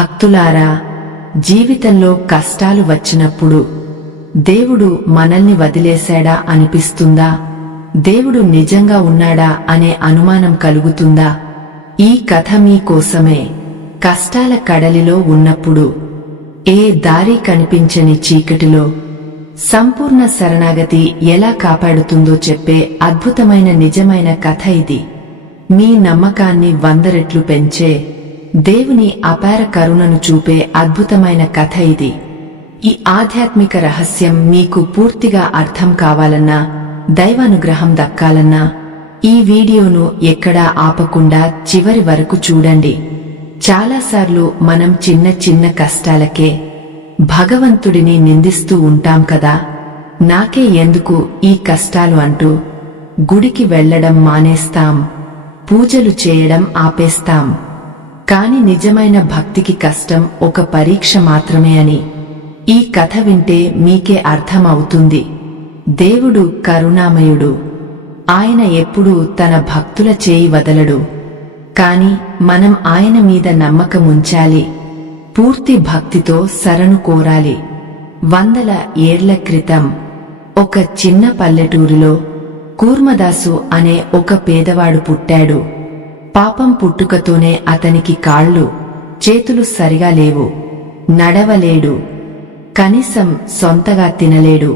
భక్తులారా, జీవితంలో కష్టాలు వచ్చినప్పుడు దేవుడు మనల్ని వదిలేశాడా అనిపిస్తుందా? దేవుడు నిజంగా ఉన్నాడా అనే అనుమానం కలుగుతుందా? ఈ కథ మీకోసమే. కష్టాల కడలిలో ఉన్నప్పుడు, ఏ దారి కనిపించని చీకటిలో సంపూర్ణ శరణాగతి ఎలా కాపాడుతుందో చెప్పే అద్భుతమైన నిజమైన కథ ఇది. మీ నమ్మకాన్ని 100 రెట్లు పెంచే, దేవుని అపార కరుణను చూపే అద్భుతమైన కథ ఇది. ఈ ఆధ్యాత్మిక రహస్యం మీకు పూర్తిగా అర్థం కావాలన్నా, దైవానుగ్రహం దక్కాలన్నా ఈ వీడియోను ఎక్కడా ఆపకుండా చివరి వరకు చూడండి. చాలాసార్లు మనం చిన్న చిన్న కష్టాలకే భగవంతుడిని నిందిస్తూ ఉంటాం కదా. నాకే ఎందుకు ఈ కష్టాలు అంటూ గుడికి వెళ్లడం మానేస్తాం, పూజలు చేయడం ఆపేస్తాం. కాని నిజమైన భక్తికి కష్టం ఒక పరీక్ష మాత్రమే అని ఈ కథ వింటే మీకే అర్థం అవుతుంది. దేవుడు కరుణామయుడు. ఆయన ఎప్పుడూ తన భక్తుల చేయి వదలడు. కాని మనం ఆయన మీద నమ్మకముంచాలి, పూర్తి భక్తితో శరణు కోరాలి. 100 ఏళ్ల క్రితం ఒక చిన్న పల్లెటూరిలో కూర్మదాసు అనే ఒక పేదవాడు పుట్టాడు. పాపం పుట్టుకతోనే అతనికి కాళ్ళు చేతులు సరిగా లేవు, నడవలేడు, కనీసం సొంతగా తినలేడు.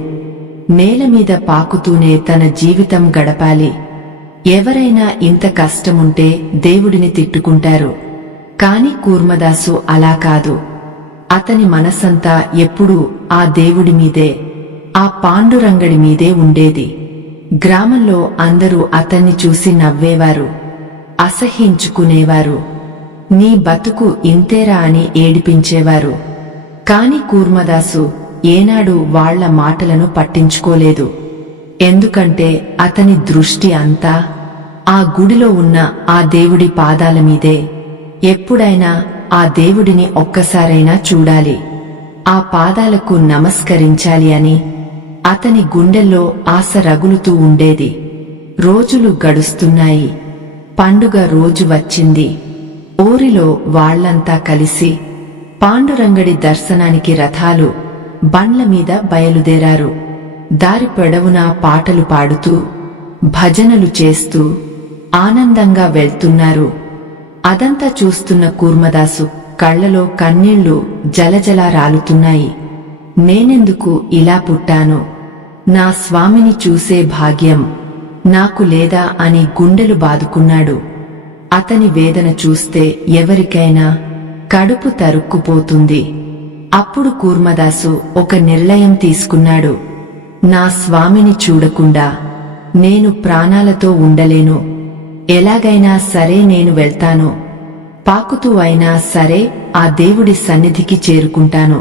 నేలమీద పాకుతూనే తన జీవితం గడపాలి. ఎవరైనా ఇంత కష్టముంటే దేవుడిని తిట్టుకుంటారు. కాని కూర్మదాసు అలా కాదు. అతని మనసంతా ఎప్పుడూ ఆ దేవుడి మీదే, ఆ పాండురంగడి మీదే ఉండేది. గ్రామంలో అందరూ అతన్ని చూసి నవ్వేవారు, అసహ్యించుకునేవారు. నీ బతుకు ఇంతేరా అని ఏడిపించేవారు. కాని కూర్మదాసు ఏనాడు వాళ్ల మాటలను పట్టించుకోలేదు. ఎందుకంటే అతని దృష్టి అంతా ఆ గుడిలో ఉన్న ఆ దేవుడి పాదాల మీదే. ఎప్పుడైనా ఆ దేవుడిని ఒక్కసారైనా చూడాలి, ఆ పాదాలకు నమస్కరించాలి అని అతని గుండెల్లో ఆశ రగులుతూ ఉండేది. రోజులు గడుస్తున్నాయి. పండుగ రోజు వచ్చింది. ఊరిలో వాళ్లంతా కలిసి పాండురంగడి దర్శనానికి రథాలు, బండ్ల మీద బయలుదేరారు. దారి పొడవునా పాటలు పాడుతూ, భజనలు చేస్తూ ఆనందంగా వెళ్తున్నారు. అదంతా చూస్తున్న కూర్మదాసు కళ్లలో కన్నీళ్లు జలజలా రాలుతున్నాయి. నేనెందుకు ఇలా పుట్టాను? నా స్వామిని చూసే భాగ్యం నాకు లేదా అని గుండెలు బాదుకున్నాడు. అతని వేదన చూస్తే ఎవరికైనా కడుపు తరుక్కుపోతుంది. అప్పుడు కూర్మదాసు ఒక నిర్ణయం తీసుకున్నాడు. నా స్వామిని చూడకుండా నేను ప్రాణాలతో ఉండలేను. ఎలాగైనా సరే నేను వెళ్తాను. పాకుతూ అయినా సరే ఆ దేవుడి సన్నిధికి చేరుకుంటాను.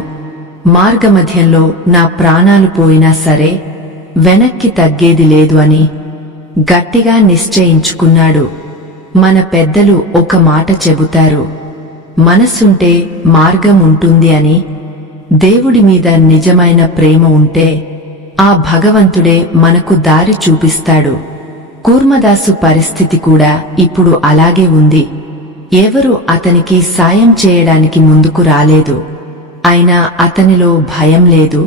మార్గమధ్యంలో నా ప్రాణాలు పోయినా సరే వెనక్కి తగ్గేది లేదు అని గట్టిగా నిశ్చయించుకున్నాడు. మన పెద్దలు ఒక మాట చెబుతారు, మనసుంటే మార్గం ఉంటుంది అని. దేవుడి మీద నిజమైన ప్రేమ ఉంటే ఆ భగవంతుడే మనకు దారి చూపిస్తాడు. కూర్మదాసు పరిస్థితి కూడా ఇప్పుడు అలాగే ఉంది. ఎవరు అతనికి సాయం చేయడానికి ముందుకు రాలేదు. అయినా అతనిలో భయం లేదు,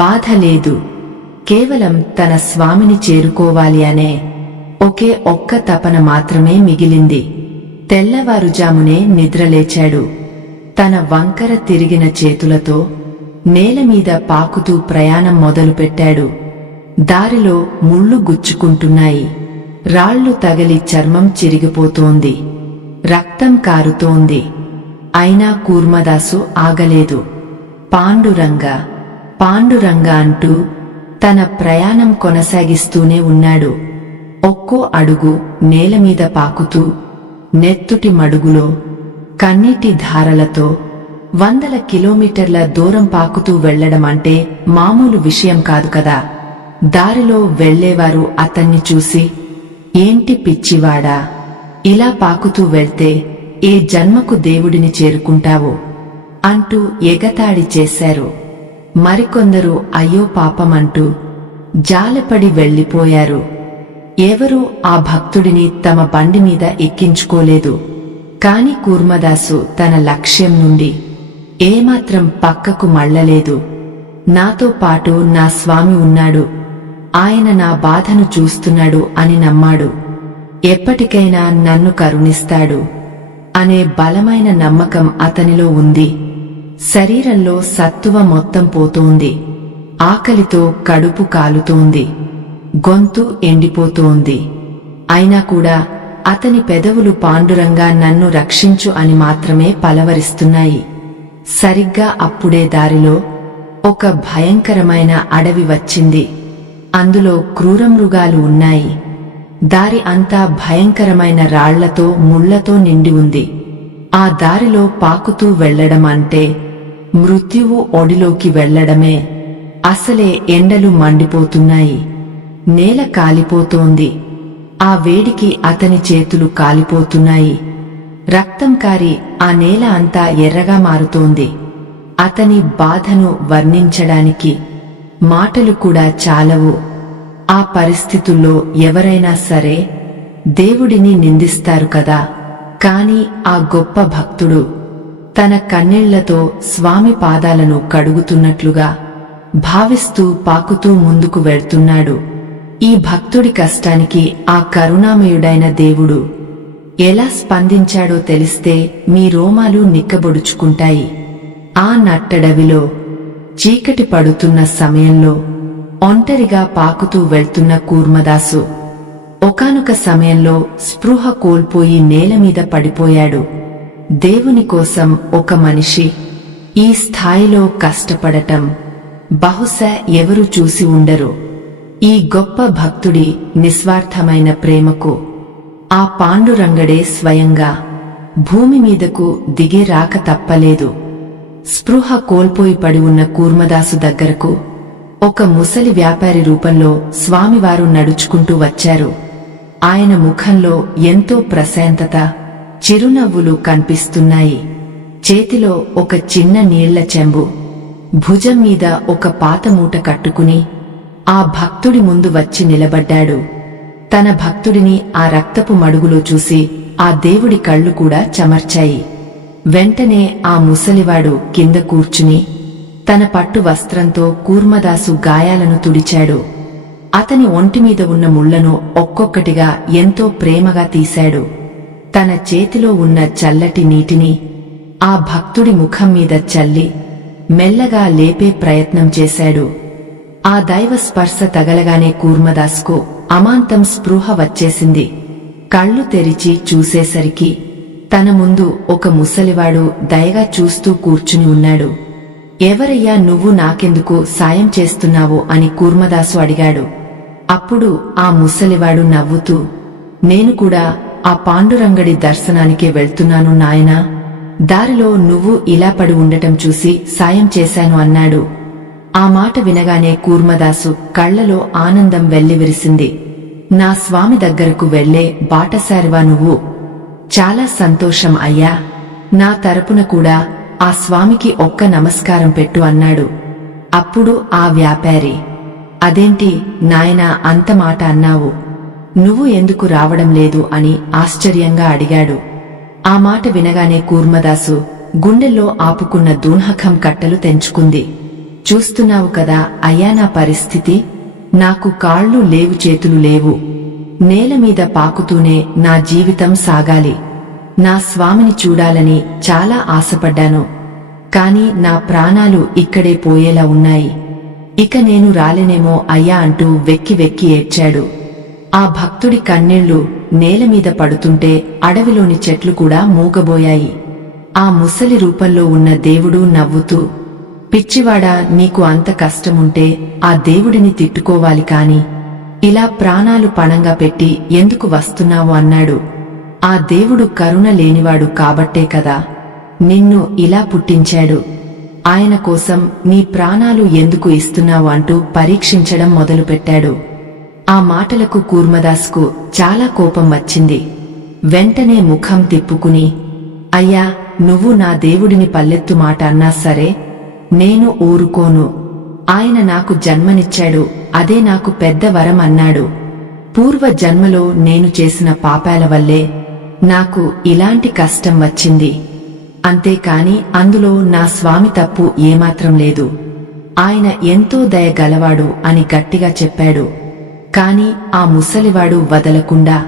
బాధ లేదు. కేవలం తన స్వామిని చేరుకోవాలి అనే ఒకే ఒక్క తపన మాత్రమే మిగిలింది. తెల్లవారుజామునే నిద్రలేచాడు. తన వంకర తిరిగిన చేతులతో నేలమీద పాకుతూ ప్రయాణం మొదలుపెట్టాడు. దారిలో ముళ్ళు గుచ్చుకుంటున్నాయి. రాళ్లు తగిలి చర్మం చిరిగిపోతోంది, రక్తం కారుతోంది. అయినా కూర్మదాసు ఆగలేదు. పాండురంగ, పాండురంగ అంటూ తన ప్రయాణం కొనసాగిస్తూనే ఉన్నాడు. ఒక్కో అడుగు నేలమీద పాకుతూ, నెత్తుటి మడుగులో కన్నీటి ధారలతో 100 కిలోమీటర్ల దూరం పాకుతూ వెళ్లడమంటే మామూలు విషయం కాదు కదా. దారిలో వెళ్లేవారు అతన్ని చూసి, ఏంటి పిచ్చివాడా, ఇలా పాకుతూ వెళ్తే ఏ జన్మకు దేవుడిని చేరుకుంటావు అంటూ ఎగతాళి చేశారు. మరికొందరు అయ్యో పాపమంటూ జాలపడి వెళ్లిపోయారు. ఎవరూ ఆ భక్తుడిని తమ బండి మీద ఎక్కించుకోలేదు. కాని కూర్మదాసు తన లక్ష్యం నుండి ఏమాత్రం పక్కకు మళ్ళలేదు. నాతో పాటు నా స్వామి ఉన్నాడు, ఆయన నా బాధను చూస్తున్నాడు అని నమ్మాడు. ఎప్పటికైనా నన్ను కరుణిస్తాడు అనే బలమైన నమ్మకం అతనిలో ఉంది. శరీరంలో సత్తువ మొత్తం పోతోంది. ఆకలితో కడుపు కాలుతోంది. గొంతు ఎండిపోతోంది. అయినా కూడా అతని పెదవులు పాండురంగా నన్ను రక్షించు అని మాత్రమే పలవరిస్తున్నాయి. సరిగ్గా అప్పుడే దారిలో ఒక భయంకరమైన అడవి వచ్చింది. అందులో క్రూరమృగాలు ఉన్నాయి. దారి అంతా భయంకరమైన రాళ్లతో ముళ్లతో నిండి ఉంది. ఆ దారిలో పాకుతూ వెళ్లడం అంటే మృత్యువు ఒడిలోకి వెళ్లడమే. అసలే ఎండలు మండిపోతున్నాయి. నేల కాలిపోతోంది. ఆ వేడికి అతని చేతులు కాలిపోతున్నాయి. రక్తం కారి ఆ నేల అంతా ఎర్రగా మారుతోంది. అతని బాధను వర్ణించడానికి మాటలు కూడా చాలవు. ఆ పరిస్థితుల్లో ఎవరైనా సరే దేవుడిని నిందిస్తారు కదా. కాని ఆ గొప్ప భక్తుడు తన కన్నీళ్లతో స్వామి పాదాలను కడుగుతున్నట్లుగా భావిస్తూ పాకుతూ ముందుకు వెళ్తున్నాడు. ఈ భక్తుడి కష్టానికి ఆ కరుణామయుడైన దేవుడు ఎలా స్పందించాడో తెలిస్తే మీ రోమాలు నిక్కబొడుచుకుంటాయి. ఆ నట్టడవిలో చీకటి పడుతున్న సమయంలో ఒంటరిగా పాకుతూ వెళ్తున్న కూర్మదాసు ఒకానొక సమయంలో స్పృహ కోల్పోయి నేలమీద పడిపోయాడు. దేవుని కోసం ఒక మనిషి ఈ స్థాయిలో కష్టపడటం బహుశా ఎవరు చూసి ఉండరు. ఈ గొప్ప భక్తుడి నిస్వార్థమైన ప్రేమకు ఆ పాండురంగడే స్వయంగా భూమి మీదకు దిగే రాక తప్పలేదు. స్పృహ కోల్పోయి పడి ఉన్న కూర్మదాసు దగ్గరకు ఒక ముసలి వ్యాపారి రూపంలో స్వామివారు నడుచుకుంటూ వచ్చారు. ఆయన ముఖంలో ఎంతో ప్రశాంతత, చిరునవ్వులు కనిపిస్తున్నాయి. చేతిలో ఒక చిన్న నీళ్ల చెంబు, భుజం మీద ఒక పాత మూట కట్టుకుని ఆ భక్తుడి ముందు వచ్చి నిలబడ్డాడు. తన భక్తుడిని ఆ రక్తపు మడుగులో చూసి ఆ దేవుడి కళ్ళు కూడా చెమర్చాయి. వెంటనే ఆ ముసలివాడు కింద కూర్చుని తన పట్టు వస్త్రంతో కూర్మదాసు గాయాలను తుడిచాడు. అతని ఒంటిమీద ఉన్న ముళ్లను ఒక్కొక్కటిగా ఎంతో ప్రేమగా తీశాడు. తన చేతిలో ఉన్న చల్లటి నీటిని ఆ భక్తుడి ముఖం మీద చల్లి మెల్లగా లేపే ప్రయత్నం చేశాడు. ఆ దైవ స్పర్శ తగలగానే కూర్మదాస్కు అమాంతం స్పృహ వచ్చేసింది. కళ్ళు తెరిచి చూసేసరికి తన ముందు ఒక ముసలివాడు దయగా చూస్తూ కూర్చుని ఉన్నాడు. ఎవరయ్యా నువ్వు, నాకెందుకు సాయం చేస్తున్నావో అని కూర్మదాసు అడిగాడు. అప్పుడు ఆ ముసలివాడు నవ్వుతూ, నేను కూడా ఆ పాండురంగడి దర్శనానికే వెళ్తున్నాను నాయనా. దారిలో నువ్వు ఇలా పడి ఉండటం చూసి సాయం చేశాను అన్నాడు. ఆ మాట వినగానే కూర్మదాసు కళ్లలో ఆనందం వెల్లివిరిసింది. నా స్వామి దగ్గరకు వెళ్లే బాటసారివా నువ్వు? చాలా సంతోషం అయ్యా. నా తరపున కూడా ఆ స్వామికి ఒక్క నమస్కారం పెట్టు అన్నాడు. అప్పుడు ఆ వ్యాపారి, అదేంటి నాయనా అంత మాట అన్నావు? నువ్వు ఎందుకు రావడం లేదు అని ఆశ్చర్యంగా అడిగాడు. ఆ మాట వినగానే కూర్మదాసు గుండెల్లో ఆపుకున్న దూన్హకం కట్టలు తెంచుకుంది. చూస్తున్నావు కదా అయ్యా నా పరిస్థితి. నాకు కాళ్ళు లేవు, చేతులు లేవు. నేలమీద పాకుతూనే నా జీవితం సాగాలి. నా స్వామిని చూడాలని చాలా ఆశపడ్డాను. కాని నా ప్రాణాలు ఇక్కడే పోయేలా ఉన్నాయి. ఇక నేను రాలేనేమో అయ్యా అంటూ వెక్కి వెక్కి ఏడ్చాడు. ఆ భక్తుడి కన్నీళ్లు నేలమీద పడుతుంటే అడవిలోని చెట్లు కూడా మూగబోయాయి. ఆ ముసలి రూపంలో ఉన్న దేవుడు నవ్వుతూ, పిచ్చివాడా, నీకు అంత కష్టముంటే ఆ దేవుడిని తిట్టుకోవాలి కాని ఇలా ప్రాణాలు పణంగా పెట్టి ఎందుకు వస్తున్నావు అన్నాడు. ఆ దేవుడు కరుణ లేనివాడు కాబట్టే కదా నిన్ను ఇలా పుట్టించాడు. ఆయన కోసం నీ ప్రాణాలు ఎందుకు ఇస్తున్నావు అంటూ పరీక్షించడం మొదలుపెట్టాడు. ఆ మాటలకు కూర్మదాస్కు చాలా కోపం వచ్చింది. వెంటనే ముఖం తిప్పుకుని, అయ్యా, నువ్వు నా దేవుడిని పల్లెత్తు మాట అన్నా సరే నేను ఊరుకోను. ఆయన నాకు జన్మనిచ్చాడు, అదే నాకు పెద్ద వరం అన్నాడు. పూర్వ జన్మలో నేను చేసిన పాపాల వల్లే నాకు ఇలాంటి కష్టం వచ్చింది. అంతేకాని అందులో నా స్వామి తప్పు ఏమాత్రం లేదు. ఆయన ఎంతో దయ గలవాడు అని గట్టిగా చెప్పాడు. కాని ఆ ముసలివాడు వదలకుండా,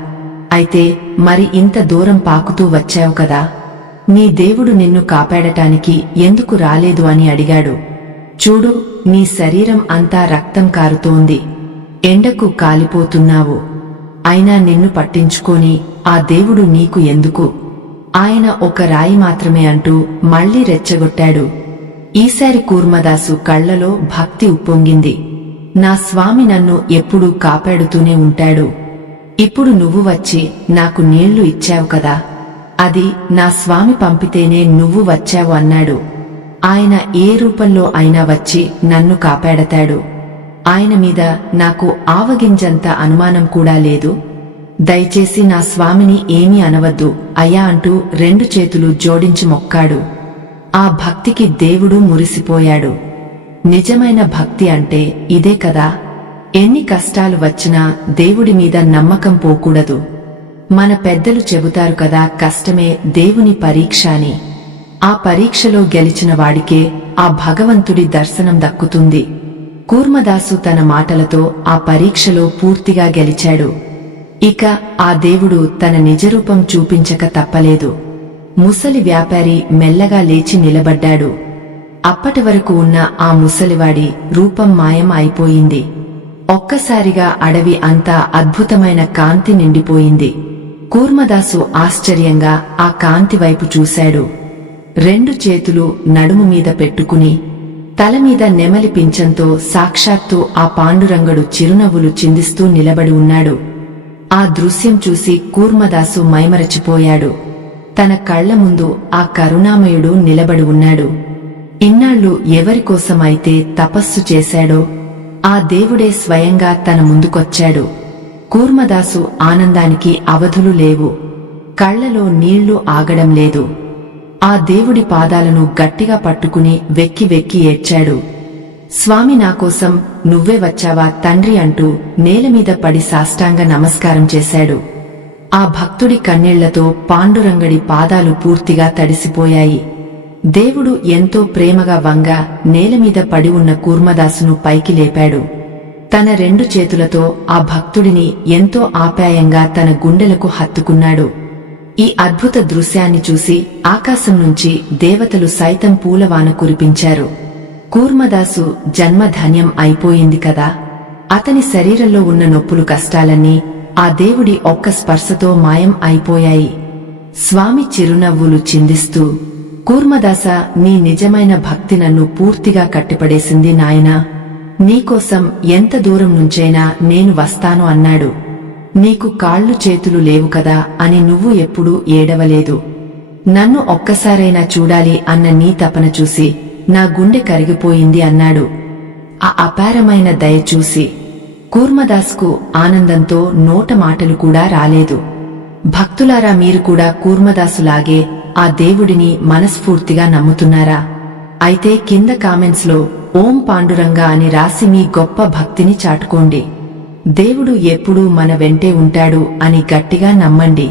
అయితే మరి ఇంత దూరం పాకుతూ వచ్చావు కదా, నీ దేవుడు నిన్ను కాపాడటానికి ఎందుకు రాలేదు అని అడిగాడు. చూడు, నీ శరీరం అంతా రక్తం కారుతోంది, ఎండకు కాలిపోతున్నావు, అయినా నిన్ను పట్టించుకొని ఆ దేవుడు నీకు ఎందుకు? ఆయన ఒక రాయి మాత్రమే అంటూ మళ్లీ రెచ్చగొట్టాడు. ఈసారి కూర్మదాసు కళ్లలో భక్తి ఉప్పొంగింది. నా స్వామి నన్ను ఎప్పుడూ కాపాడుతూనే ఉంటాడు. ఇప్పుడు నువ్వు వచ్చి నాకు నీళ్లు ఇచ్చావు కదా, అది నా స్వామి పంపితేనే నువ్వు వచ్చావు అన్నాడు. ఆయన ఏ రూపంలో అయినా వచ్చి నన్ను కాపాడతాడు. ఆయన మీద నాకు ఆవగింజంత అనుమానం కూడా లేదు. దయచేసి నా స్వామిని ఏమీ అనవద్దు అయ్యా అంటూ 2 చేతులు జోడించి మొక్కాడు. ఆ భక్తికి దేవుడు మురిసిపోయాడు. నిజమైన భక్తి అంటే ఇదే కదా. ఎన్ని కష్టాలు వచ్చినా దేవుడి మీద నమ్మకం పోకూడదు. మన పెద్దలు చెబుతారు కదా, కష్టమే దేవుని పరీక్ష అని. ఆ పరీక్షలో గెలిచిన వాడికే ఆ భగవంతుడి దర్శనం దక్కుతుంది. కూర్మదాసు తన మాటలతో ఆ పరీక్షలో పూర్తిగా గెలిచాడు. ఇక ఆ దేవుడు తన నిజరూపం చూపించక తప్పలేదు. ముసలి వ్యాపారి మెల్లగా లేచి నిలబడ్డాడు. అప్పటి వరకు ఉన్న ఆ ముసలివాడి రూపం మాయం అయిపోయింది. ఒక్కసారిగా అడవి అంతా అద్భుతమైన కాంతి నిండిపోయింది. కూర్మదాసు ఆశ్చర్యంగా ఆ కాంతి వైపు చూశాడు. 2 చేతులు నడుము మీద పెట్టుకుని, తలమీద నెమలి పింఛంతో సాక్షాత్తు ఆ పాండురంగడు చిరునవ్వులు చిందిస్తూ నిలబడి ఉన్నాడు. ఆ దృశ్యం చూసి కూర్మదాసు మైమరచిపోయాడు. తన కళ్ల ముందు ఆ కరుణామయుడు నిలబడి ఉన్నాడు. ఇన్నాళ్లు ఎవరికోసమైతే తపస్సు చేశాడో ఆ దేవుడే స్వయంగా తన ముందుకొచ్చాడు. కూర్మదాసు ఆనందానికి అవధులు లేవు. కళ్లలో నీళ్లు ఆగడం లేదు. ఆ దేవుడి పాదాలను గట్టిగా పట్టుకుని వెక్కి వెక్కి ఏడ్చాడు. స్వామి, నాకోసం నువ్వే వచ్చావా తండ్రి అంటూ నేలమీద పడి సాష్టాంగ నమస్కారం చేశాడు. ఆ భక్తుడి కన్నీళ్లతో పాండురంగడి పాదాలు పూర్తిగా తడిసిపోయాయి. దేవుడు ఎంతో ప్రేమగా వంగా నేలమీద పడి ఉన్న కూర్మదాసును పైకి లేపాడు. తన 2 చేతులతో ఆ భక్తుడిని ఎంతో ఆప్యాయంగా తన గుండెలకు హత్తుకున్నాడు. ఈ అద్భుత దృశ్యాన్ని చూసి ఆకాశం నుంచి దేవతలు సైతం పూలవాన కురిపించారు. కూర్మదాసు జన్మ ధన్యం అయిపోయింది కదా. అతని శరీరంలో ఉన్న నొప్పులు, కష్టాలన్నీ ఆ దేవుడి ఒక్క స్పర్శతో మాయం అయిపోయాయి. స్వామి చిరునవ్వులు చిందిస్తూ, కూర్మదాస, నీ నిజమైన భక్తి నన్ను పూర్తిగా కట్టిపడేసింది నాయనా. నీకోసం ఎంత దూరం నుంచైనా నేను వస్తాను అన్నాడు. నీకు కాళ్ళు చేతులు లేవు కదా అని నువ్వు ఎప్పుడూ ఏడవలేదు. నన్ను ఒక్కసారైనా చూడాలి అన్న నీ తపన చూసి నా గుండె కరిగిపోయింది అన్నాడు. ఆ అపారమైన దయ చూసి కూర్మదాస్కు ఆనందంతో నోట మాటలు కూడా రాలేదు. భక్తులారా, మీరు కూడా కూర్మదాసులాగే ఆ దేవుడిని మనస్ఫూర్తిగా నమ్ముతున్నారా? అయితే కింద కామెంట్స్ లో ఓం పాండురంగా అని రాసి మీ గొప్ప భక్తిని చాటుకోండి. దేవుడు ఎప్పుడూ మన వెంటే ఉంటాడు అని గట్టిగా నమ్మండి.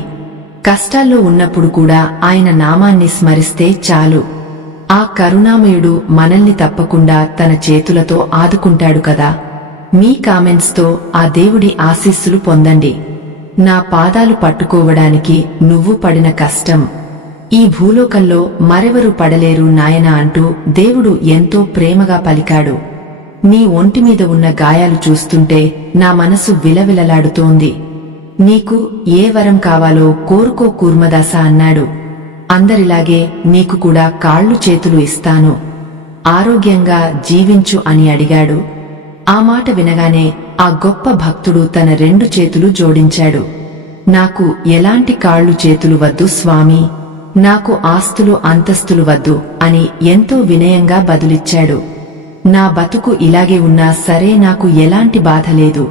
కష్టాల్లో ఉన్నప్పుడు కూడా ఆయన నామాన్ని స్మరిస్తే చాలు. ఆ కరుణామయుడు మనల్ని తప్పకుండా తన చేతులతో ఆదుకుంటాడు కదా. మీ కామెంట్స్ తో ఆ దేవుడి ఆశీస్సులు పొందండి. నా పాదాలు పట్టుకోవడానికి నువ్వు పడిన కష్టం ఈ భూలోకంలో మరెవరూ పడలేరు నాయనా అంటూ దేవుడు ఎంతో ప్రేమగా పలికాడు. నీ ఒంటిమీద ఉన్న గాయాలు చూస్తుంటే నా మనసు విలవిలలాడుతోంది. నీకు ఏ వరం కావాలో కోరుకో కూర్మదాస అన్నాడు. అందరిలాగే నీకు కూడా కాళ్ళు చేతులు ఇస్తాను, ఆరోగ్యంగా జీవించు అని అడిగాడు. ఆ మాట వినగానే ఆ గొప్ప భక్తుడు తన 2 చేతులు జోడించాడు. నాకు ఎలాంటి కాళ్ళు చేతులు వద్దు స్వామి, నాకు ఆస్తులు అంతస్తులు వద్దు అని ఎంతో వినయంగా బదులిచ్చాడు. నా బతుకు ఇలాగే ఉన్నా సరే, నాకు ఎలాంటి బాధ లేదు.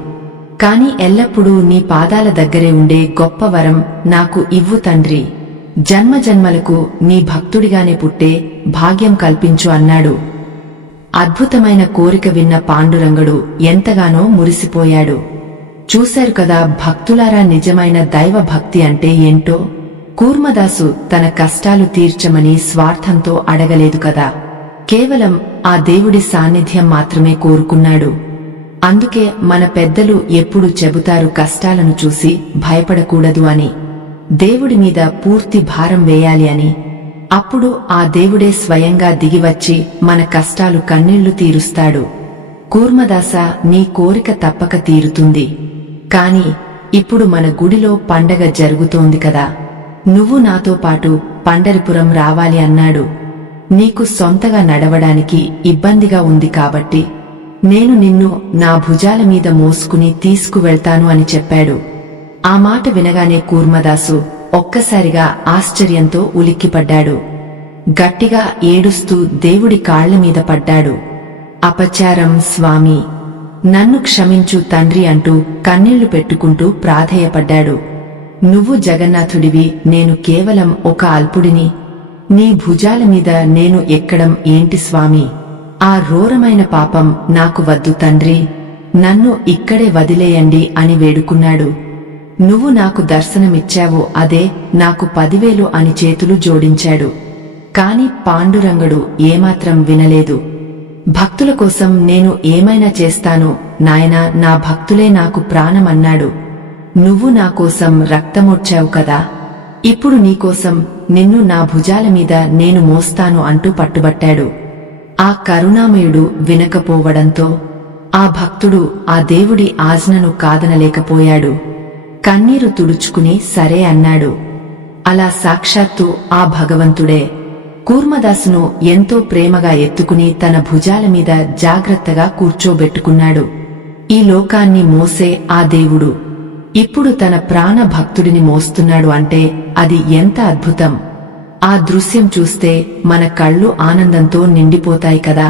కాని ఎల్లప్పుడూ నీ పాదాల దగ్గరే ఉండే గొప్ప వరం నాకు ఇవ్వు తండ్రి. జన్మజన్మలకు నీ భక్తుడిగానే పుట్టే భాగ్యం కల్పించు అన్నాడు. అద్భుతమైన కోరిక విన్న పాండురంగడు ఎంతగానో మురిసిపోయాడు. చూశారు కదా భక్తులారా, నిజమైన దైవ భక్తి అంటే ఏంటో. కూర్మదాసు తన కష్టాలు తీర్చమని స్వార్థంతో అడగలేదు కదా, కేవలం ఆ దేవుడి సాన్నిధ్యం మాత్రమే కోరుకున్నాడు. అందుకే మన పెద్దలు ఎప్పుడు చెబుతారు, కష్టాలను చూసి భయపడకూడదు అని, దేవుడి మీద పూర్తి భారం వేయాలి అని. అప్పుడు ఆ దేవుడే స్వయంగా దిగివచ్చి మన కష్టాలు కన్నీళ్లు తీరుస్తాడు. కూర్మదాస, నీ కోరిక తప్పక తీరుతుంది. కాని ఇప్పుడు మన గుడిలో పండగ జరుగుతోంది కదా, నువ్వు నాతో పాటు పండరిపురం రావాలి అన్నాడు. నీకు సొంతగా నడవడానికి ఇబ్బందిగా ఉంది కాబట్టి నేను నిన్ను నా భుజాల మీద మోసుకుని తీసుకువెళ్తాను అని చెప్పాడు. ఆ మాట వినగానే కూర్మదాసు ఒక్కసారిగా ఆశ్చర్యంతో ఉలిక్కిపడ్డాడు. గట్టిగా ఏడుస్తూ దేవుడి కాళ్ల మీద పడ్డాడు. అపచారం స్వామి, నన్ను క్షమించు తండ్రి అంటూ కన్నీళ్లు పెట్టుకుంటూ ప్రాధేయపడ్డాడు. నువ్వు జగన్నాథుడివి, నేను కేవలం ఒక అల్పుడిని. నీ భుజాల మీద నేను ఎక్కడం ఏంటి స్వామి? ఆ రూరమైన పాపం నాకు వద్దు తండ్రి, నన్ను ఇక్కడే వదిలేయండి అని వేడుకున్నాడు. నువ్వు నాకు దర్శనమిచ్చావు, అదే నాకు 10,000 అని చేతులు జోడించాడు. కాని పాండురంగడు ఏమాత్రం వినలేదు. భక్తుల కోసం నేను ఏమైనా చేస్తాను నాయనా, నా భక్తులే నాకు ప్రాణమన్నాడు. నువ్వు నా కోసం రక్తమొచ్చావు కదా, ఇప్పుడు నీకోసం నిన్ను నా భుజాల మీద నేను మోస్తాను అంటూ పట్టుబట్టాడు. ఆ కరుణామయుడు వినకపోవడంతో ఆ భక్తుడు ఆ దేవుడి ఆజ్ఞను కాదనలేకపోయాడు. కన్నీరు తుడుచుకుని సరే అన్నాడు. అలా సాక్షాత్తు ఆ భగవంతుడే కూర్మదాసును ఎంతో ప్రేమగా ఎత్తుకుని తన భుజాల మీద జాగ్రత్తగా కూర్చోబెట్టుకున్నాడు. ఈ లోకాన్ని మోసే ఆ దేవుడు ఇప్పుడు తన ప్రాణ భక్తుడిని మోస్తున్నాడు అంటే అది ఎంత అద్భుతం! ఆ దృశ్యం చూస్తే మన కళ్ళు ఆనందంతో నిండిపోతాయి కదా.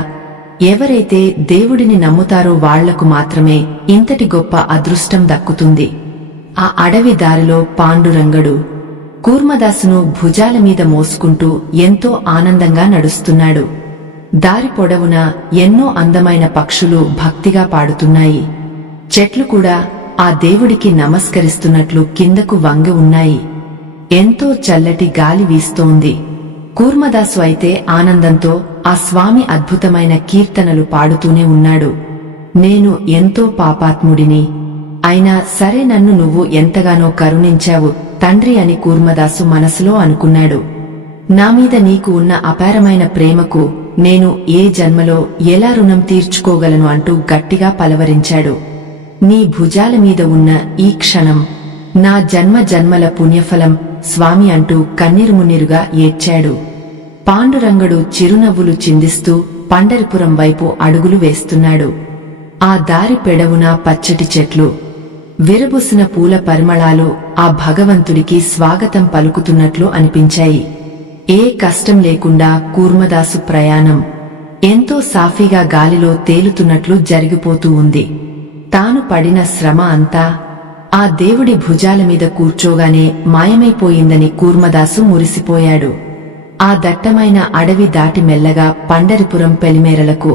ఎవరైతే దేవుడిని నమ్ముతారో వాళ్లకు మాత్రమే ఇంతటి గొప్ప అదృష్టం దక్కుతుంది. ఆ అడవి దారిలో పాండురంగడు కూర్మదాసును భుజాల మీద మోసుకుంటూ ఎంతో ఆనందంగా నడుస్తున్నాడు. దారి పొడవునా ఎన్నో అందమైన పక్షులు భక్తిగా పాడుతున్నాయి. చెట్లు కూడా ఆ దేవుడికి నమస్కరిస్తున్నట్లు కిందకు వంగి ఉన్నాయి. ఎంతో చల్లటి గాలి వీస్తోంది. కూర్మదాసు అయితే ఆనందంతో ఆ స్వామి అద్భుతమైన కీర్తనలు పాడుతూనే ఉన్నాడు. నేను ఎంతో పాపాత్ముడిని, అయినా సరే నన్ను నువ్వు ఎంతగానో కరుణించావు తండ్రి అని కూర్మదాసు మనసులో అనుకున్నాడు. నా మీద నీకు ఉన్న అపారమైన ప్రేమకు నేను ఏ జన్మలో ఎలా రుణం తీర్చుకోగలను అంటూ గట్టిగా పలవరించాడు. నీ భుజాల మీద ఉన్న ఈ క్షణం నా జన్మ జన్మల పుణ్యఫలం స్వామి అంటూ కన్నీరుమున్నీరుగా ఏడ్చాడు. పాండురంగడు చిరునవ్వులు చిందిస్తూ పండరిపురం వైపు అడుగులు వేస్తున్నాడు. ఆ దారి పెడవునా పచ్చటి చెట్లు, విరబుసిన పూల పరిమళాలు ఆ భగవంతుడికి స్వాగతం పలుకుతున్నట్లు అనిపించాయి. ఏ కష్టం లేకుండా కూర్మదాసు ప్రయాణం ఎంతో సాఫీగా గాలిలో తేలుతున్నట్లు జరిగిపోతూ ఉంది. తాను పడిన శ్రమ అంతా ఆ దేవుడి భుజాల మీద కూర్చోగానే మాయమైపోయిందని కూర్మదాసు మురిసిపోయాడు. ఆ దట్టమైన అడవి దాటి మెల్లగా పండరిపురం పెలిమేరలకు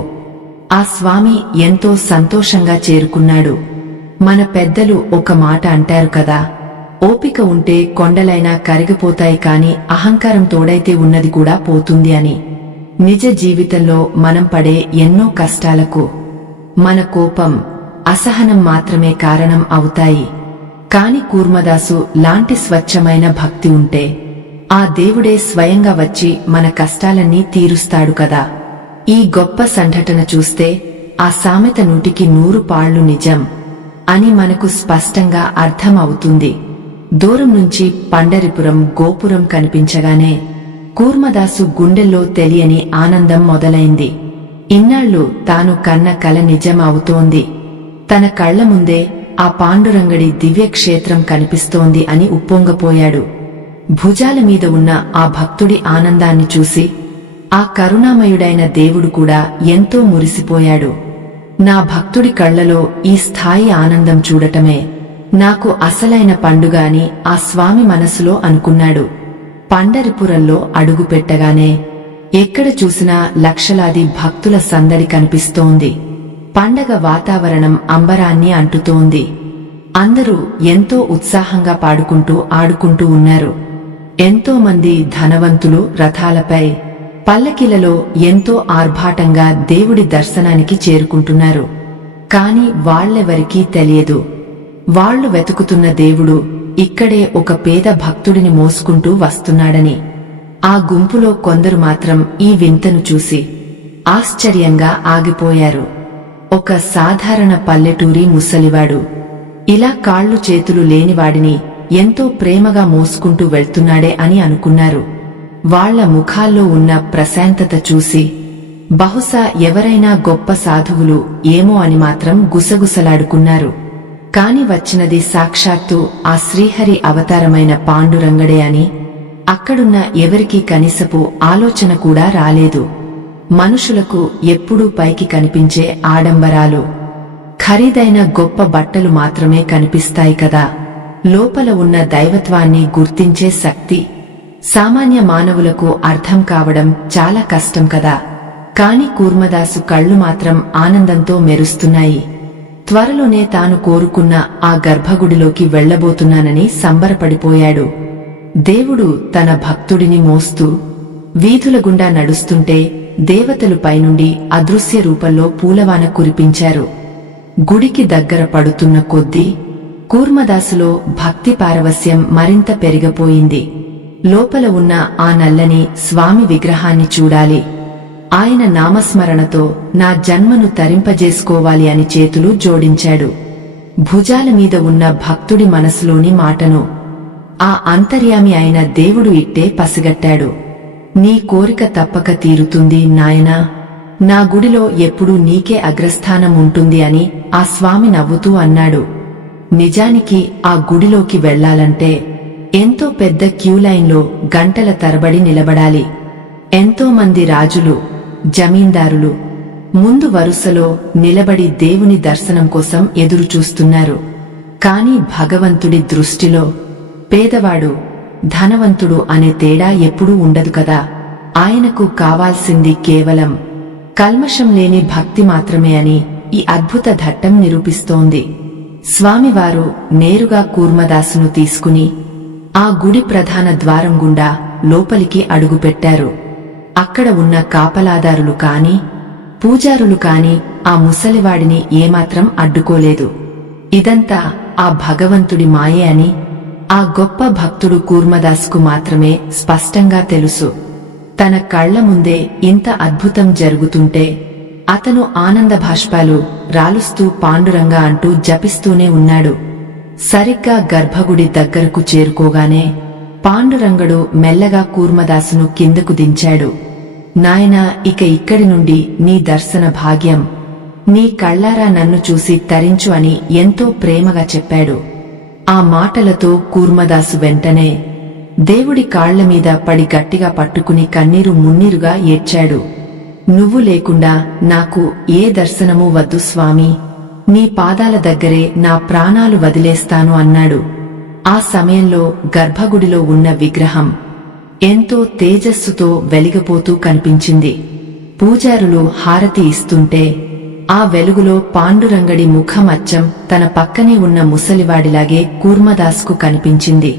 ఆ స్వామి ఎంతో సంతోషంగా చేరుకున్నాడు. మన పెద్దలు ఒక మాట అంటారు కదా, ఓపిక ఉంటే కొండలైనా కరిగిపోతాయి కాని అహంకారం తోడైతే ఉన్నది కూడా పోతుంది అని. నిజ జీవితంలో మనం పడే ఎన్నో కష్టాలకు మన కోపం, అసహనం మాత్రమే కారణం అవుతాయి. కాని కూర్మదాసు లాంటి స్వచ్ఛమైన భక్తి ఉంటే ఆ దేవుడే స్వయంగా వచ్చి మన కష్టాలన్నీ తీరుస్తాడు కదా. ఈ గొప్ప సంఘటన చూస్తే ఆ సామెత 100కి 100 పాళ్లు నిజం అని మనకు స్పష్టంగా అర్థం అవుతుంది. దూరం నుంచి పండరిపురం గోపురం కనిపించగానే కూర్మదాసు గుండెల్లో తెలియని ఆనందం మొదలైంది. ఇన్నాళ్లు తాను కన్న కల నిజం అవుతోంది. తన కళ్ల ముందే ఆ పాండురంగడి దివ్యక్షేత్రం కనిపిస్తోంది అని ఉప్పొంగపోయాడు. భుజాల మీద ఉన్న ఆ భక్తుడి ఆనందాన్ని చూసి ఆ కరుణామయుడైన దేవుడు కూడా ఎంతో మురిసిపోయాడు. నా భక్తుడి కళ్లలో ఈ స్థాయి ఆనందం చూడటమే నాకు అసలైన పండుగ అని ఆ స్వామి మనసులో అనుకున్నాడు. పండరిపురంలో అడుగు పెట్టగానే ఎక్కడ చూసినా లక్షలాది భక్తుల సందడి కనిపిస్తోంది. పండగ వాతావరణం అంబరాన్ని అంటుతోంది. అందరూ ఎంతో ఉత్సాహంగా పాడుకుంటూ ఆడుకుంటూ ఉన్నారు. ఎంతో మంది ధనవంతులు రథాలపై పల్లకిలలో ఎంతో ఆర్భాటంగా దేవుడి దర్శనానికి చేరుకుంటున్నారు. కాని వాళ్ళెవరికీ తెలియదు, వాళ్లు వెతుకుతున్న దేవుడు ఇక్కడే ఒక పేద భక్తుడిని మోసుకుంటూ వస్తున్నాడని. ఆ గుంపులో కొందరు మాత్రం ఈ వింతను చూసి ఆశ్చర్యంగా ఆగిపోయారు. ఒక సాధారణ పల్లెటూరి ముసలివాడు ఇలా కాళ్ళు చేతులు లేనివాడిని ఎంతో ప్రేమగా మోసుకుంటూ వెళ్తున్నాడే అని అనుకున్నారు. వాళ్ల ముఖాల్లో ఉన్న ప్రశాంతత చూసి బహుశా ఎవరైనా గొప్ప సాధువులు ఏమో అని మాత్రం గుసగుసలాడుకున్నారు. కాని వచ్చినది సాక్షాత్తు ఆ శ్రీహరి అవతారమైన పాండురంగడే అని అక్కడున్న ఎవరికీ కనీసపు ఆలోచన కూడా రాలేదు. మనుషులకు ఎప్పుడూ పైకి కనిపించే ఆడంబరాలు, ఖరీదైన గొప్ప బట్టలు మాత్రమే కనిపిస్తాయి కదా, లోపల ఉన్న దైవత్వాన్ని గుర్తించే శక్తి సామాన్య మానవులకు అర్థం కావడం చాలా కష్టం కదా. కాని కూర్మదాసు కళ్ళు మాత్రం ఆనందంతో మెరుస్తున్నాయి. త్వరలోనే తాను కోరుకున్న ఆ గర్భగుడిలోకి వెళ్లబోతున్నానని సంబరపడిపోయాడు. దేవుడు తన భక్తుడిని మోస్తూ వీధుల గుండా నడుస్తుంటే దేవతలు పైనుండి అదృశ్య రూపంలో పూలవాన కురిపించారు. గుడికి దగ్గర పడుతున్న కొద్దీ కూర్మదాసులో భక్తి పారవస్యం మరింత పెరిగిపోయింది. లోపల ఉన్న ఆ నల్లని స్వామి విగ్రహాన్ని చూడాలి, ఆయన నామస్మరణతో నా జన్మను తరింపజేసుకోవాలి అని చేతులు జోడించాడు. భుజాల మీద ఉన్న భక్తుడి మనసులోని మాటను ఆ అంతర్యామి అయిన దేవుడు ఇట్టే పసిగట్టాడు. నీ కోరిక తప్పక తీరుతుంది నాయనా, నా గుడిలో ఎప్పుడూ నీకే అగ్రస్థానం ఉంటుంది అని ఆ స్వామి నవ్వుతూ అన్నాడు. నిజానికి ఆ గుడిలోకి వెళ్లాలంటే ఎంతో పెద్ద క్యూలైన్లో గంటల తరబడి నిలబడాలి. ఎంతో మంది రాజులు, జమీందారులు ముందు వరుసలో నిలబడి దేవుని దర్శనం కోసం ఎదురుచూస్తున్నారు. కాని భగవంతుడి దృష్టిలో పేదవాడు, ధనవంతుడు అనే తేడా ఎప్పుడూ ఉండదు కదా. ఆయనకు కావాల్సింది కేవలం కల్మషం లేని భక్తి మాత్రమే అని ఈ అద్భుత ఘట్టం నిరూపిస్తోంది. స్వామివారు నేరుగా కూర్మదాసును తీసుకుని ఆ గుడి ప్రధాన ద్వారం గుండా లోపలికి అడుగుపెట్టారు. అక్కడ ఉన్న కాపలాదారులు కాని పూజారులు కాని ఆ ముసలివాడిని ఏమాత్రం అడ్డుకోలేదు. ఇదంతా ఆ భగవంతుడి మాయే అని ఆ గొప్ప భక్తుడు కూర్మదాసుకు మాత్రమే స్పష్టంగా తెలుసు. తన కళ్ల ముందే ఇంత అద్భుతం జరుగుతుంటే అతను ఆనంద భాష్పాలు రాలుస్తూ పాండురంగా అంటూ జపిస్తూనే ఉన్నాడు. సరిగ్గా గర్భగుడి దగ్గరకు చేరుకోగానే పాండురంగడు మెల్లగా కూర్మదాసును కిందకు దించాడు. నాయనా, ఇక ఇక్కడి నుండి నీ దర్శన భాగ్యం, నీ కళ్లారా నన్ను చూసి తరించు అని ఎంతో ప్రేమగా చెప్పాడు. ఆ మాటలతో కూర్మదాసు వెంటనే దేవుడి కాళ్ల మీద పడి గట్టిగా పట్టుకుని కన్నీరు మున్నీరుగా ఏడ్చాడు. నువ్వు లేకుండా నాకు ఏ దర్శనమూ వద్దు స్వామి, నీ పాదాల దగ్గరే నా ప్రాణాలు వదిలేస్తాను అన్నాడు. ఆ సమయంలో గర్భగుడిలో ఉన్న విగ్రహం ఎంతో తేజస్సుతో వెలిగిపోతూ కనిపించింది. పూజారులు హారతి ఇస్తుంటే ఆ వెలుగులో పాండురంగడి ముఖం అచ్చం తన పక్కనే ఉన్న ముసలివాడిలాగే కూర్మదాస్కు కనిపించింది.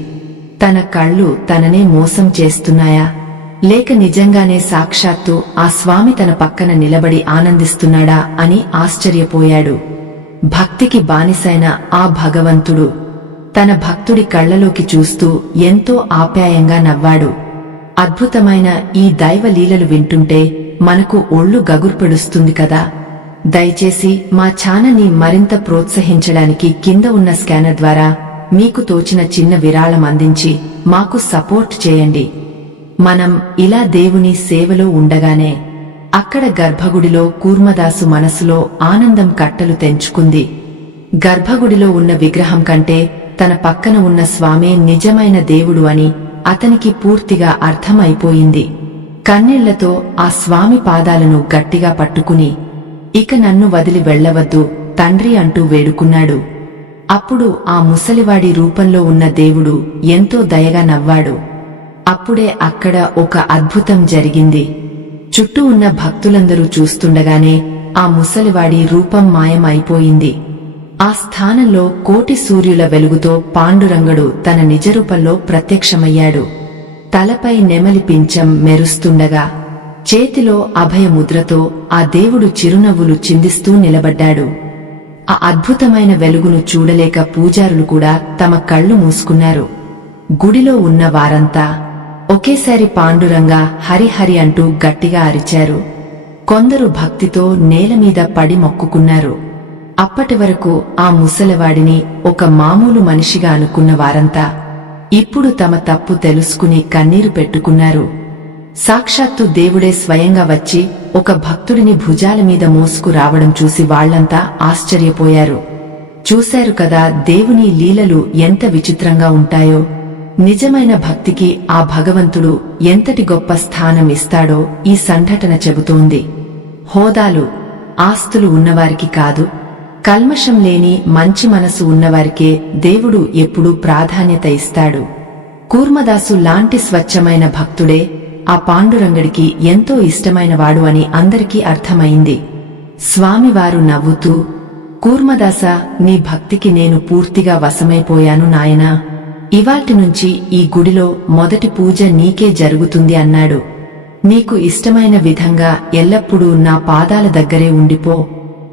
తన కళ్ళు తననే మోసం చేస్తున్నాయా, లేక నిజంగానే సాక్షాత్తు ఆ స్వామి తన పక్కన నిలబడి ఆనందిస్తున్నాడా అని ఆశ్చర్యపోయాడు. భక్తికి బానిసైన ఆ భగవంతుడు తన భక్తుడి కళ్లలోకి చూస్తూ ఎంతో ఆప్యాయంగా నవ్వాడు. అద్భుతమైన ఈ దైవ లీలలు వింటుంటే మనకు ఒళ్ళు గగుర్పెడుస్తుంది కదా. దయచేసి మా ఛానల్ని మరింత ప్రోత్సహించడానికి కింద ఉన్న స్కానర్ ద్వారా మీకు తోచిన చిన్న విరాళం అందించి మాకు సపోర్ట్ చేయండి. మనం ఇలా దేవుని సేవలో ఉండగానే అక్కడ గర్భగుడిలో కూర్మదాసు మనసులో ఆనందం కట్టలు తెంచుకుంది. గర్భగుడిలో ఉన్న విగ్రహం కంటే తన పక్కన ఉన్న స్వామే నిజమైన దేవుడు అని అతనికి పూర్తిగా అర్థమైపోయింది. కన్నీళ్లతో ఆ స్వామి పాదాలను గట్టిగా పట్టుకుని ఇక నన్ను వదిలి వెళ్లవద్దు తండ్రి అంటూ వేడుకున్నాడు. అప్పుడు ఆ ముసలివాడి రూపంలో ఉన్న దేవుడు ఎంతో దయగా నవ్వాడు. అప్పుడే అక్కడ ఒక అద్భుతం జరిగింది. చుట్టూ ఉన్న భక్తులందరూ చూస్తుండగానే ఆ ముసలివాడి రూపం మాయమైపోయింది. ఆ స్థానంలో కోటి సూర్యుల వెలుగుతో పాండురంగడు తన నిజరూపంలో ప్రత్యక్షమయ్యాడు. తలపై నెమలి పించం మెరుస్తుండగా చేతిలో అభయముద్రతో ఆ దేవుడు చిరునవ్వులు చిందిస్తూ నిలబడ్డాడు. ఆ అద్భుతమైన వెలుగును చూడలేక పూజారులు కూడా తమ కళ్ళు మూసుకున్నారు. గుడిలో ఉన్న వారంతా ఒకేసారి పాండురంగా హరిహరి అంటూ గట్టిగా అరిచారు. కొందరు భక్తితో నేలమీద పడి మొక్కుకున్నారు. అప్పటివరకు ఆ ముసలివాడిని ఒక మామూలు మనిషిగా అనుకున్న వారంతా ఇప్పుడు తమ తప్పు తెలుసుకుని కన్నీరు పెట్టుకున్నారు. సాక్షాత్తు దేవుడే స్వయంగా వచ్చి ఒక భక్తుడిని భుజాల మీద మోసుకు రావడం చూసి వాళ్లంతా ఆశ్చర్యపోయారు. చూశారు కదా దేవుని లీలలు ఎంత విచిత్రంగా ఉంటాయో. నిజమైన భక్తికి ఆ భగవంతుడు ఎంతటి గొప్ప స్థానం ఇస్తాడో ఈ సంఘటన చెబుతోంది. హోదాలు, ఆస్తులు ఉన్నవారికి కాదు, కల్మషం లేని మంచి మనసు ఉన్నవారికే దేవుడు ఎప్పుడూ ప్రాధాన్యత ఇస్తాడు. కూర్మదాసు లాంటి స్వచ్ఛమైన భక్తుడే ఆ పాండురంగడికి ఎంతో ఇష్టమైనవాడు అని అందరికీ అర్థమైంది. స్వామివారు నవ్వుతూ, కూర్మదాసా, నీ భక్తికి నేను పూర్తిగా వశమైపోయాను నాయనా. ఇవాల్టి నుంచి ఈ గుడిలో మొదటి పూజ నీకే జరుగుతుంది అన్నాడు. నీకు ఇష్టమైన విధంగా ఎల్లప్పుడూ నా పాదాల దగ్గరే ఉండిపో.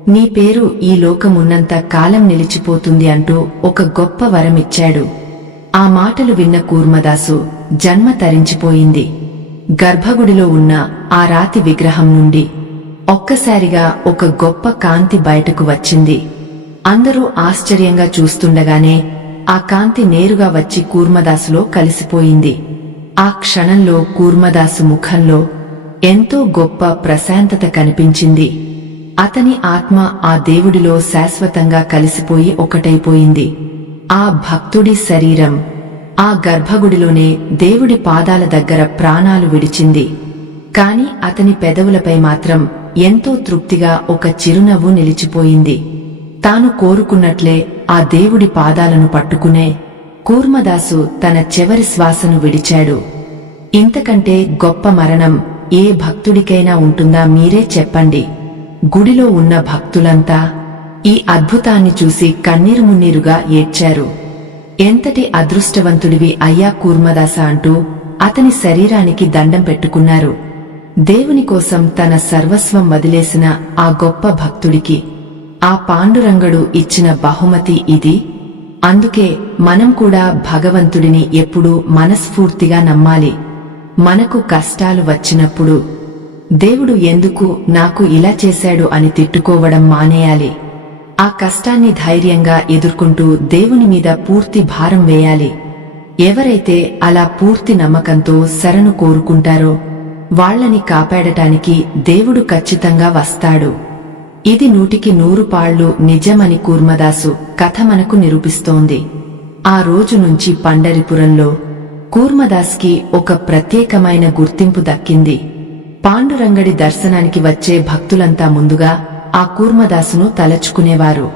నీ పేరు ఈ లోకమున్నంత కాలం నిలిచిపోతుంది అంటూ ఒక గొప్ప వరమిచ్చాడు. ఆ మాటలు విన్న కూర్మదాసు జన్మ తరించిపోయింది. గర్భగుడిలో ఉన్న ఆ రాతి విగ్రహం నుండి ఒక్కసారిగా ఒక గొప్ప కాంతి బయటకు వచ్చింది. అందరూ ఆశ్చర్యంగా చూస్తుండగానే ఆ కాంతి నేరుగా వచ్చి కూర్మదాసులో కలిసిపోయింది. ఆ క్షణంలో కూర్మదాసు ముఖంలో ఎంతో గొప్ప ప్రశాంతత కనిపించింది. అతని ఆత్మ ఆ దేవుడిలో శాశ్వతంగా కలిసిపోయి ఒకటైపోయింది. ఆ భక్తుడి శరీరం ఆ గర్భగుడిలోనే దేవుడి పాదాల దగ్గర ప్రాణాలు విడిచింది. కాని అతని పెదవులపై మాత్రం ఎంతో తృప్తిగా ఒక చిరునవ్వు నిలిచిపోయింది. తాను కోరుకున్నట్లే ఆ దేవుడి పాదాలను పట్టుకునే కూర్మదాసు తన చివరి శ్వాసను విడిచాడు. ఇంతకంటే గొప్ప మరణం ఏ భక్తుడికైనా ఉంటుందా మీరే చెప్పండి. గుడిలో ఉన్న భక్తులంతా ఈ అద్భుతాన్ని చూసి కన్నీరు మున్నీరుగా ఏడ్చారు. ఎంతటి అదృష్టవంతుడివి అయ్యా కూర్మదాస అంటూ అతని శరీరానికి దండం పెట్టుకున్నారు. దేవుని కోసం తన సర్వస్వం వదిలేసిన ఆ గొప్ప భక్తుడికి ఆ పాండురంగడు ఇచ్చిన బహుమతి ఇది. అందుకే మనం కూడా భగవంతుడిని ఎప్పుడూ మనస్ఫూర్తిగా నమ్మాలి. మనకు కష్టాలు వచ్చినప్పుడు దేవుడు ఎందుకు నాకు ఇలా చేశాడు అని తిట్టుకోవడం మానేయాలి. ఆ కష్టాన్ని ధైర్యంగా ఎదుర్కొంటూ దేవుని మీద పూర్తి భారం వేయాలి. ఎవరైతే అలా పూర్తి నమ్మకంతో శరణు కోరుకుంటారో వాళ్లని కాపాడటానికి దేవుడు ఖచ్చితంగా వస్తాడు. ఇది 100కి 100 నిజమని కూర్మదాసు కథ మనకు నిరూపిస్తోంది. ఆ రోజు నుంచి పండరిపురంలో కూర్మదాస్కి ఒక ప్రత్యేకమైన గుర్తింపు దక్కింది. పాండురంగడి దర్శనానికి వచ్చే భక్తులంతా ముందుగా ఆ కూర్మదాసును తలచుకునేవారు.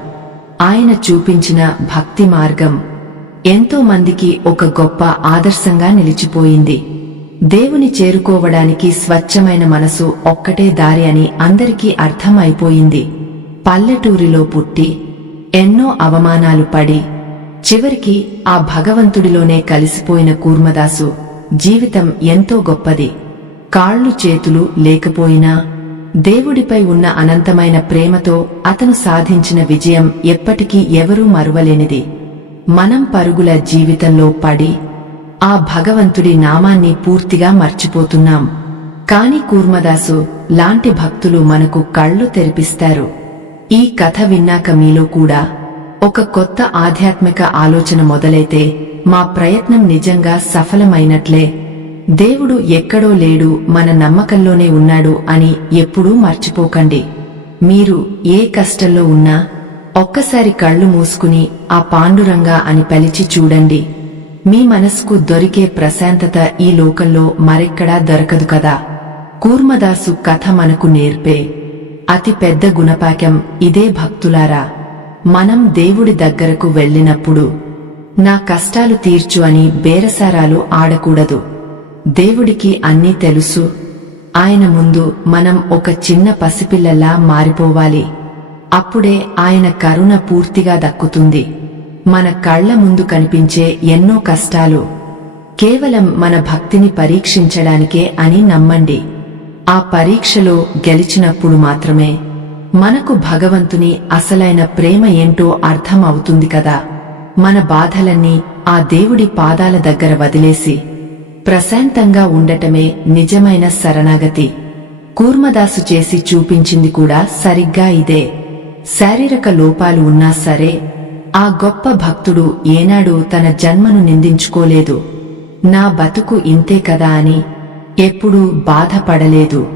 ఆయన చూపించిన భక్తి మార్గం ఎంతో మందికి ఒక గొప్ప ఆదర్శంగా నిలిచిపోయింది. దేవుని చేరుకోవడానికి స్వచ్ఛమైన మనసు ఒక్కటే దారి అని అందరికీ అర్థం అయిపోయింది. పల్లెటూరిలో పుట్టి ఎన్నో అవమానాలు పడి చివరికి ఆ భగవంతుడిలోనే కలిసిపోయిన కూర్మదాసు జీవితం ఎంతో గొప్పది. కాళ్ళు చేతులు లేకపోయినా దేవుడిపై ఉన్న అనంతమైన ప్రేమతో అతను సాధించిన విజయం ఎప్పటికీ ఎవరూ మరువలేనిది. మనం పరుగుల జీవితంలో పడి ఆ భగవంతుడి నామాన్ని పూర్తిగా మర్చిపోతున్నాం. కాని కూర్మదాసు లాంటి భక్తులు మనకు కళ్ళు తెరిపిస్తారు. ఈ కథ విన్నాక మీలో కూడా ఒక కొత్త ఆధ్యాత్మిక ఆలోచన మొదలైతే మా ప్రయత్నం నిజంగా సఫలమైనట్లే. దేవుడు ఎక్కడో లేడు, మన నమ్మకంలోనే ఉన్నాడు అని ఎప్పుడూ మర్చిపోకండి. మీరు ఏ కష్టంలో ఉన్నా ఒక్కసారి కళ్ళు మూసుకుని ఆ పాండురంగా అని పిలిచి చూడండి. మీ మనసుకు దొరికే ప్రశాంతత ఈ లోకంలో మరెక్కడా దొరకదు కదా. కూర్మదాసు కథ మనకు నేర్పే అతి పెద్ద గుణపాఠం ఇదే భక్తులారా. మనం దేవుడి దగ్గరకు వెళ్ళినప్పుడు నా కష్టాలు తీర్చు అని బేరసారాలు ఆడకూడదు. దేవుడికి అన్నీ తెలుసు. ఆయన ముందు మనం ఒక చిన్న పసిపిల్లలా మారిపోవాలి. అప్పుడే ఆయన కరుణ పూర్తిగా దక్కుతుంది. మన కళ్ల ముందు కనిపించే ఎన్నో కష్టాలు కేవలం మన భక్తిని పరీక్షించడానికే అని నమ్మండి. ఆ పరీక్షలో గెలిచినప్పుడు మాత్రమే మనకు భగవంతుని అసలైన ప్రేమ ఏంటో అర్థం అవుతుంది కదా. మన బాధలన్నీ ఆ దేవుడి పాదాల దగ్గర వదిలేసి ప్రశాంతంగా ఉండటమే నిజమైన శరణాగతి. కూర్మదాసు చేసి చూపించింది కూడా సరిగ్గా ఇదే. శారీరక లోపాలు ఉన్నా సరే ఆ గొప్ప భక్తుడు ఏనాడూ తన జన్మను నిందించుకోలేదు. నా బతుకు ఇంతే కదా అని ఎప్పుడూ బాధపడలేదు.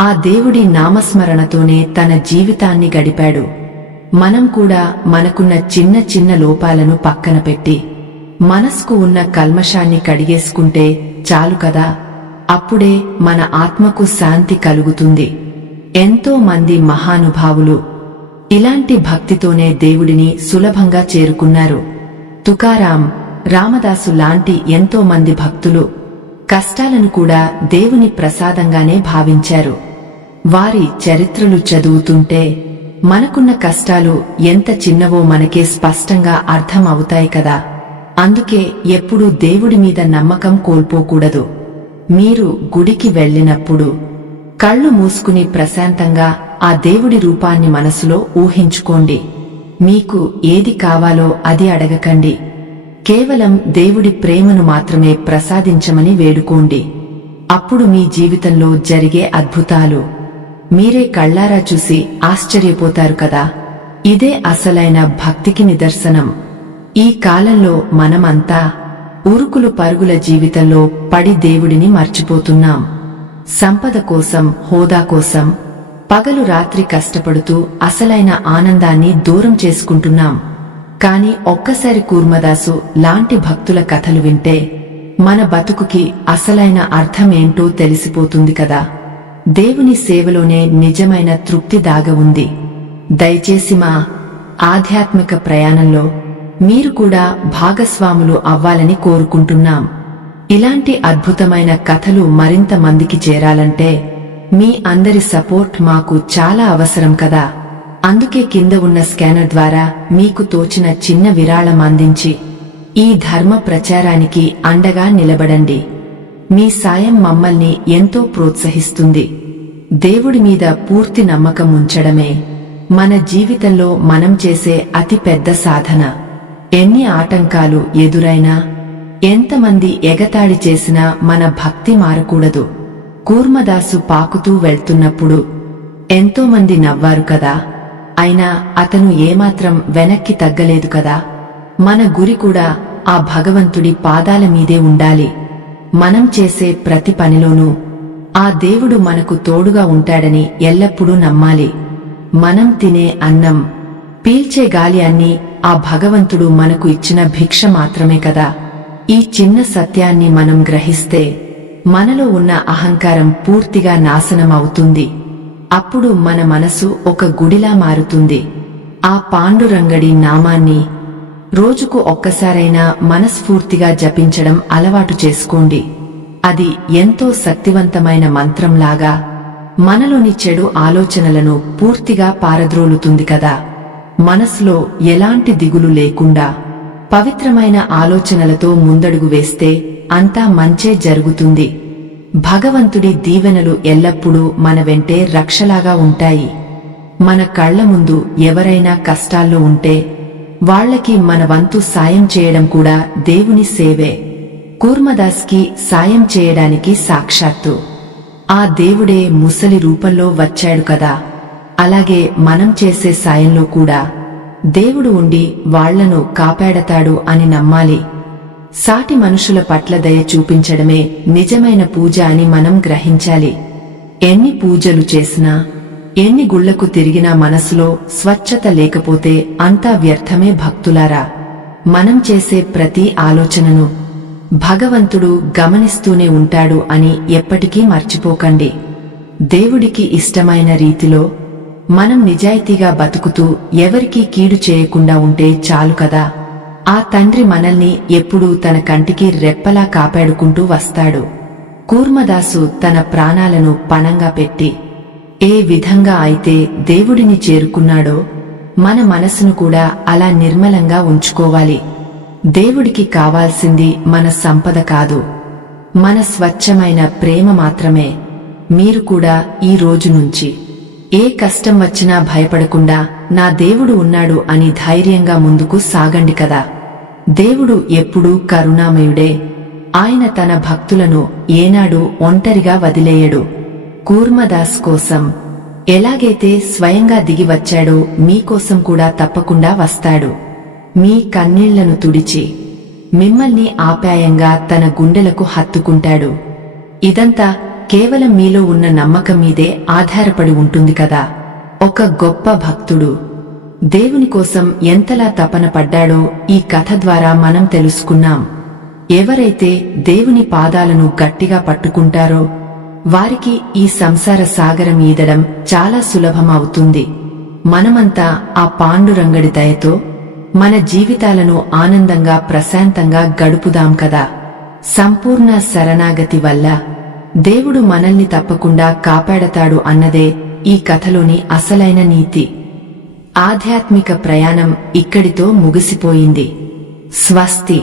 ఆ దేవుడి నామస్మరణతోనే తన జీవితాన్ని గడిపాడు. మనం కూడా మనకున్న చిన్న చిన్న లోపాలను పక్కన పెట్టి మనస్కు ఉన్న కల్మషాన్ని కడిగేసుకుంటే చాలు కదా. అప్పుడే మన ఆత్మకు శాంతి కలుగుతుంది. ఎంతో మంది మహానుభావులు ఇలాంటి భక్తితోనే దేవుడిని సులభంగా చేరుకున్నారు. తుకారాం, రామదాసు లాంటి ఎంతో మంది భక్తులు కష్టాలను కూడా దేవుని ప్రసాదంగానే భావించారు. వారి చరిత్రలు చదువుతుంటే మనకున్న కష్టాలు ఎంత చిన్నవో మనకే స్పష్టంగా అర్థం అవుతాయి కదా. అందుకే ఎప్పుడూ దేవుడి మీద నమ్మకం కోల్పోకూడదు. మీరు గుడికి వెళ్ళినప్పుడు కళ్ళు మూసుకుని ప్రశాంతంగా ఆ దేవుడి రూపాన్ని మనసులో ఊహించుకోండి. మీకు ఏది కావాలో అది అడగకండి. కేవలం దేవుడి ప్రేమను మాత్రమే ప్రసాదించమని వేడుకోండి. అప్పుడు మీ జీవితంలో జరిగే అద్భుతాలు మీరే కళ్ళారా చూసి ఆశ్చర్యపోతారు కదా. ఇదే అసలైన భక్తికి నిదర్శనం. ఈ కాలంలో మనమంతా ఉరుకులు పరుగుల జీవితంలో పడి దేవుడిని మర్చిపోతున్నాం. సంపద కోసం, హోదా కోసం పగలు రాత్రి కష్టపడుతూ అసలైన ఆనందాన్ని దూరం చేసుకుంటున్నాం. కాని ఒక్కసారి కూర్మదాసు లాంటి భక్తుల కథలు వింటే మన బతుకుకి అసలైన అర్థమేంటో తెలిసిపోతుంది కదా. దేవుని సేవలోనే నిజమైన తృప్తి దాగ ఉంది. దయచేసి మా ఆధ్యాత్మిక ప్రయాణంలో మీరు కూడా భాగస్వాములు అవ్వాలని కోరుకుంటున్నాం. ఇలాంటి అద్భుతమైన కథలు మరింత మందికి చేరాలంటే మీ అందరి సపోర్ట్ మాకు చాలా అవసరం కదా. అందుకే కింద ఉన్న స్కానర్ ద్వారా మీకు తోచిన చిన్న విరాళం అందించి ఈ ధర్మ ప్రచారానికి అండగా నిలబడండి. మీ సాయం మమ్మల్ని ఎంతో ప్రోత్సహిస్తుంది. దేవుడి మీద పూర్తి నమ్మకం ఉంచడమే మన జీవితంలో మనం చేసే అతి పెద్ద సాధన. ఎన్ని ఆటంకాలు ఎదురైనా, ఎంతమంది ఎగతాళి చేసినా మన భక్తి మారకూడదు. కూర్మదాసు పాకుతూ వెళ్తున్నప్పుడు ఎంతో మంది నవ్వారు కదా. అయినా అతను ఏమాత్రం వెనక్కి తగ్గలేదు కదా. మన గురి కూడా ఆ భగవంతుడి పాదాల మీదే ఉండాలి. మనం చేసే ప్రతి పనిలోనూ ఆ దేవుడు మనకు తోడుగా ఉంటాడని ఎల్లప్పుడూ నమ్మాలి. మనం తినే అన్నం, పీల్చే గాలి అన్నీ ఆ భగవంతుడు మనకు ఇచ్చిన భిక్ష మాత్రమే కదా. ఈ చిన్న సత్యాన్ని మనం గ్రహిస్తే మనలో ఉన్న అహంకారం పూర్తిగా నాశనం అవుతుంది. అప్పుడు మన మనసు ఒక గుడిలా మారుతుంది. ఆ పాండురంగడి నామాన్ని రోజుకు ఒక్కసారైనా మనస్ఫూర్తిగా జపించడం అలవాటు చేసుకోండి. అది ఎంతో శక్తివంతమైన మంత్రంలాగా మనలోని చెడు ఆలోచనలను పూర్తిగా పారద్రోలుతుంది కదా. మనసులో ఎలాంటి దిగులు లేకుండా పవిత్రమైన ఆలోచనలతో ముందడుగు వేస్తే అంతా మంచే జరుగుతుంది. భగవంతుడి దీవెనలు ఎల్లప్పుడూ మన వెంటే రక్షలాగా ఉంటాయి. మన కళ్ల ముందు ఎవరైనా కష్టాల్లో ఉంటే వాళ్లకి మన వంతు సాయం చేయడం కూడా దేవుని సేవే. కూర్మదాస్కి సాయం చేయడానికి సాక్షాత్తు ఆ దేవుడే ముసలి రూపంలో వచ్చాడు కదా. అలాగే మనం చేసే సాయంలో కూడా దేవుడు ఉండి వాళ్లను కాపాడతాడు అని నమ్మాలి. సాటి మనుషుల పట్ల దయ చూపించడమే నిజమైన పూజ అని మనం గ్రహించాలి. ఎన్ని పూజలు చేసినా, ఎన్ని గుళ్లకు తిరిగినా మనసులో స్వచ్ఛత లేకపోతే అంతా వ్యర్థమే భక్తులారా. మనం చేసే ప్రతి ఆలోచనను భగవంతుడు గమనిస్తూనే ఉంటాడు అని ఎప్పటికీ మర్చిపోకండి. దేవుడికి ఇష్టమైన రీతిలో మనం నిజాయితీగా బతుకుతూ ఎవరికీ కీడు చేయకుండా ఉంటే చాలు కదా. ఆ తండ్రి మనల్ని ఎప్పుడూ తన కంటికి రెప్పలా కాపాడుకుంటూ వస్తాడు. కూర్మదాసు తన ప్రాణాలను పణంగా పెట్టి ఏ విధంగా అయితే దేవుడిని చేరుకున్నాడో మన మనసును కూడా అలా నిర్మలంగా ఉంచుకోవాలి. దేవుడికి కావాల్సింది మన సంపద కాదు, మన స్వచ్ఛమైన ప్రేమ మాత్రమే. మీరు కూడా ఈ రోజు నుంచి ఏ కష్టం వచ్చినా భయపడకుండా నా దేవుడు ఉన్నాడు అని ధైర్యంగా ముందుకు సాగండి కదా. దేవుడు ఎప్పుడూ కరుణామయుడే. ఆయన తన భక్తులను ఏనాడు ఒంటరిగా వదిలేయడు. కూర్మదాస్ కోసం ఎలాగైతే స్వయంగా దిగి వచ్చాడో మీకోసం కూడా తప్పకుండా వస్తాడు. మీ కన్నీళ్లను తుడిచి మిమ్మల్ని ఆప్యాయంగా తన గుండెలకు హత్తుకుంటాడు. ఇదంతా కేవలం మీలో ఉన్న నమ్మకం మీదే ఆధారపడి ఉంటుంది కదా. ఒక గొప్ప భక్తుడు దేవుని కోసం ఎంతలా తపన పడ్డాడో ఈ కథ ద్వారా మనం తెలుసుకున్నాం. ఎవరైతే దేవుని పాదాలను గట్టిగా పట్టుకుంటారో వారికి ఈ సంసార సాగరం ఈదడం చాలా సులభమవుతుంది. మనమంతా ఆ పాండురంగడి దయతో మన జీవితాలను ఆనందంగా ప్రశాంతంగా గడుపుదాం కదా. సంపూర్ణ శరణాగతి వల్ల దేవుడు మనల్ని తప్పకుండా కాపాడతాడు అన్నదే ఈ కథలోని అసలైన నీతి. ఆధ్యాత్మిక ప్రయాణం ఇక్కడితో ముగిసిపోయింది. స్వస్తి.